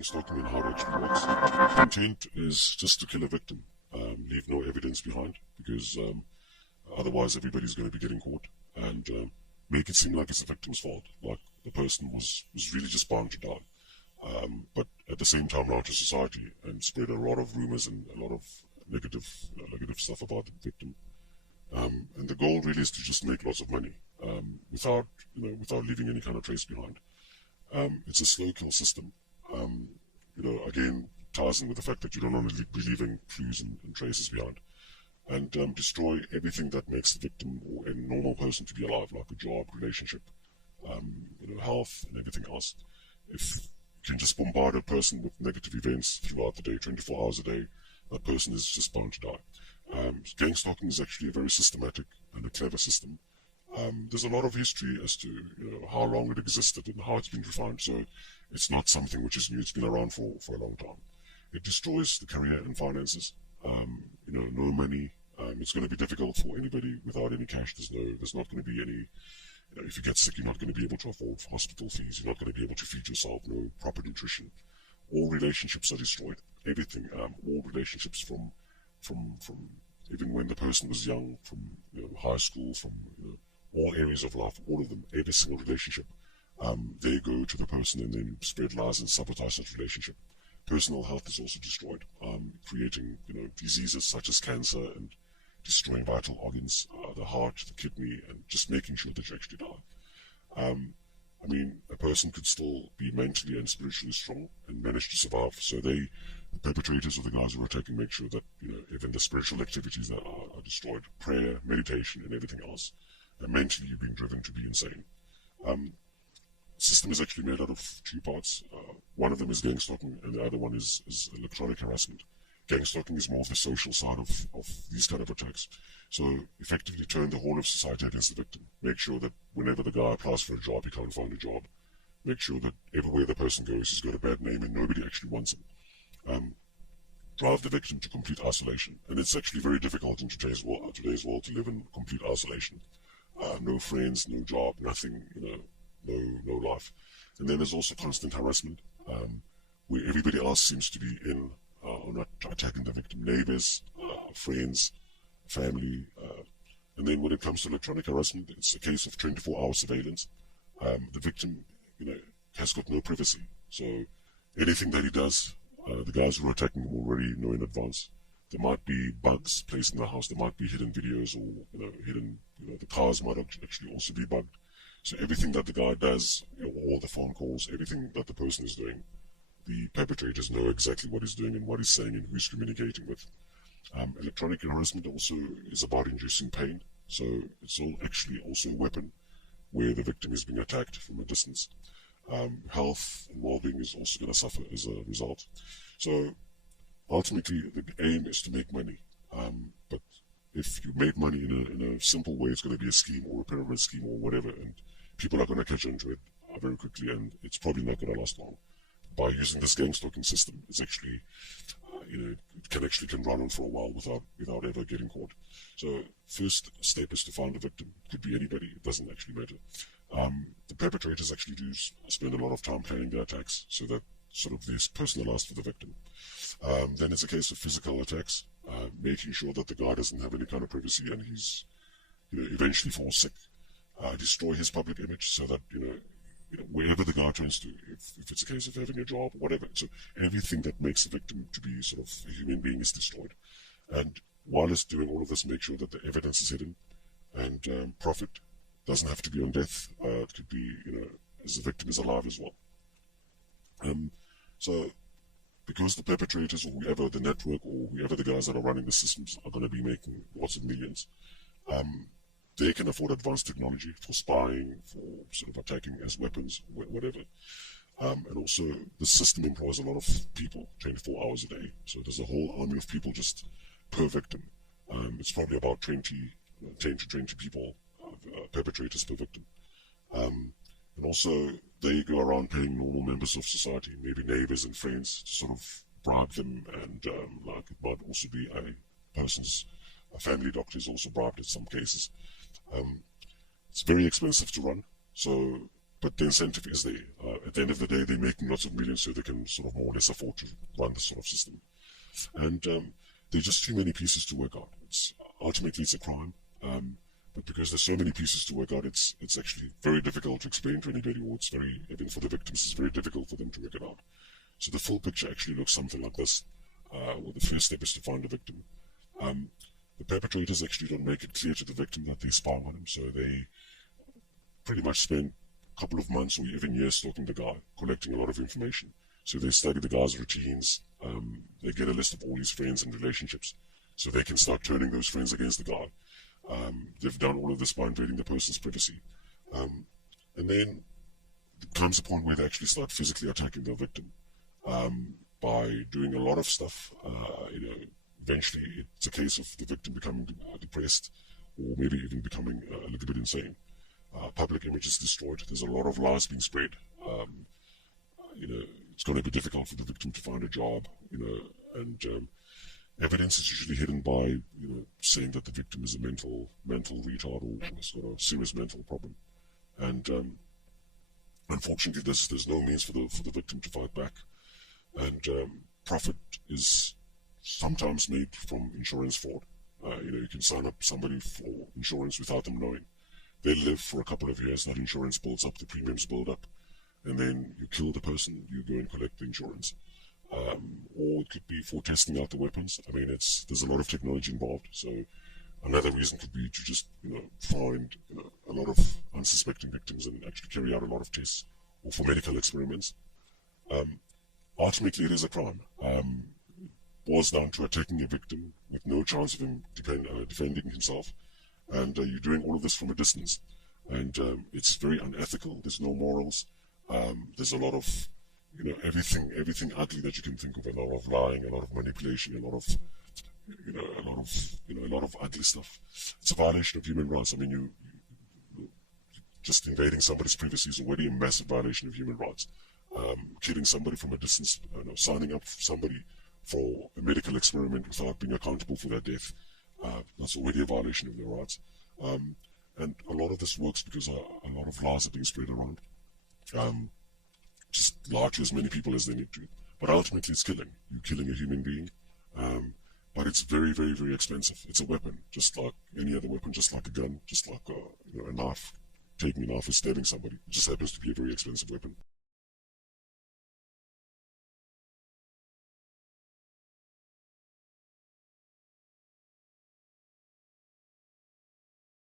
Stalking and how it actually works. The intent is just to kill a victim, leave no evidence behind, because otherwise everybody's going to be getting caught, and make it seem like it's the victim's fault, like the person was really just bound to die. But at the same time, lie to society and spread a lot of rumors and a lot of negative stuff about the victim. And the goal really is to just make lots of money without leaving any kind of trace behind. It's a slow kill system. Again, ties in with the fact that you don't want to be leaving clues and traces behind, and destroy everything that makes the victim or a normal person to be alive, like a job, relationship, health, and everything else. If you can just bombard a person with negative events throughout the day, 24 hours a day, that person is just bound to die. Gangstalking is actually a very systematic and a clever system. There's a lot of history as to how long it existed and how it's been refined, so it's not something which is new. It's been around for a long time. It destroys the career and finances. No money. It's going to be difficult for anybody without any cash. There's not going to be any. If you get sick, you're not going to be able to afford hospital fees. You're not going to be able to feed yourself. No proper nutrition. All relationships are destroyed. Everything. All relationships from even when the person was young, from high school, from all areas of life, all of them, every single relationship. They go to the person and then spread lies and sabotage that relationship. Personal health is also destroyed, creating diseases such as cancer and destroying vital organs, the heart, the kidney, and just making sure that you actually die. A person could still be mentally and spiritually strong and manage to survive. So the perpetrators or the guys who are attacking make sure that even the spiritual activities that are destroyed, prayer, meditation, and everything else, and mentally you're being driven to be insane. The system is actually made out of two parts. One of them is gangstalking, and the other one is electronic harassment. Gangstalking is more of the social side of these kind of attacks. So effectively turn the whole of society against the victim. Make sure that whenever the guy applies for a job, he can't find a job. Make sure that everywhere the person goes, he's got a bad name and nobody actually wants him. Drive the victim to complete isolation. And it's actually very difficult in today's world to live in complete isolation. No friends, no job, nothing, no life. And then there's also constant harassment, where everybody else seems to be on attacking the victim, neighbors, friends, family. And then when it comes to electronic harassment, it's a case of 24-hour surveillance. The victim, has got no privacy. So anything that he does, the guys who are attacking him already know in advance. There might be bugs placed in the house. There might be hidden videos or hidden. The cars might actually also be bugged. So everything that the guy does, all the phone calls, everything that the person is doing, the perpetrators know exactly what he's doing and what he's saying and who he's communicating with. Electronic harassment also is about inducing pain. So it's actually also a weapon where the victim is being attacked from a distance. Health and well-being is also going to suffer as a result. So ultimately, the aim is to make money. But if you make money in a simple way, it's going to be a scheme or a pyramid scheme or whatever, and people are going to catch on to it very quickly, and it's probably not going to last long. By using this gangstalking system, it's actually, it can run on for a while without ever getting caught. So first step is to find a victim. It could be anybody. It doesn't actually matter. The perpetrators actually do spend a lot of time planning their attacks, so that sort of is personalized for the victim. Then it's a case of physical attacks, making sure that the guy doesn't have any kind of privacy and he's, eventually falls sick. Destroy his public image so that, wherever the guy turns to, if it's a case of having a job, whatever. So everything that makes the victim to be sort of a human being is destroyed. And while it's doing all of this, make sure that the evidence is hidden, and profit doesn't have to be on death. It could be, as the victim is alive as well. So because the perpetrators or whoever the network or whoever the guys that are running the systems are going to be making lots of millions, they can afford advanced technology for spying, for sort of attacking as weapons, whatever. And also the system employs a lot of people 24 hours a day. So there's a whole army of people just per victim. It's probably about 10 to 20 people, perpetrators per victim. And also they go around paying normal members of society, maybe neighbors and friends, to sort of bribe them, and it might also be a family doctor is also bribed in some cases. It's very expensive to run, so but the incentive is there. At the end of the day, they're making lots of millions, so they can sort of more or less afford to run this sort of system. And there are just too many pieces to work out. Ultimately, it's a crime. But because there's so many pieces to work out, it's actually very difficult to explain to anybody, or it's very, even for the victims, it's very difficult for them to work it out. So the full picture actually looks something like this. Well, the first step is to find a victim. The perpetrators actually don't make it clear to the victim that they're spying on him, so they pretty much spend a couple of months or even years stalking the guy, collecting a lot of information. So they study the guy's routines, they get a list of all his friends and relationships, so they can start turning those friends against the guy. They've done all of this by invading the person's privacy. And then there comes a point where they actually start physically attacking their victim by doing a lot of stuff. Eventually it's a case of the victim becoming depressed, or maybe even becoming a little bit insane. Public image is destroyed. There's a lot of lies being spread. It's going to be difficult for the victim to find a job, and evidence is usually hidden by, saying that the victim is a mental retard or has got a serious mental problem. And unfortunately, there's no means for the victim to fight back. And profit is sometimes made from insurance fraud. You can sign up somebody for insurance without them knowing. They live for a couple of years, that insurance builds up, the premiums build up, and then you kill the person, you go and collect the insurance. Or it could be for testing out the weapons. I mean, there's a lot of technology involved. So another reason could be to just, find a lot of unsuspecting victims and actually carry out a lot of tests, or for medical experiments. Ultimately, it is a crime. Boils down to attacking a victim with no chance of him defending himself, and you're doing all of this from a distance. And it's very unethical. There's no morals. There's a lot of everything ugly that you can think of. A lot of lying, a lot of manipulation, a lot of ugly stuff. It's a violation of human rights. I mean, you just invading somebody's privacy is already a massive violation of human rights. Killing somebody from a distance, signing up somebody for a medical experiment without being accountable for their death, that's already a violation of their rights. And a lot of this works because a lot of lies are being spread around. Just lie to as many people as they need to. But ultimately it's killing. You're killing a human being. But it's very, very, very expensive. It's a weapon, just like any other weapon, just like a gun, just like a knife. Taking a knife and stabbing somebody. It just happens to be a very expensive weapon.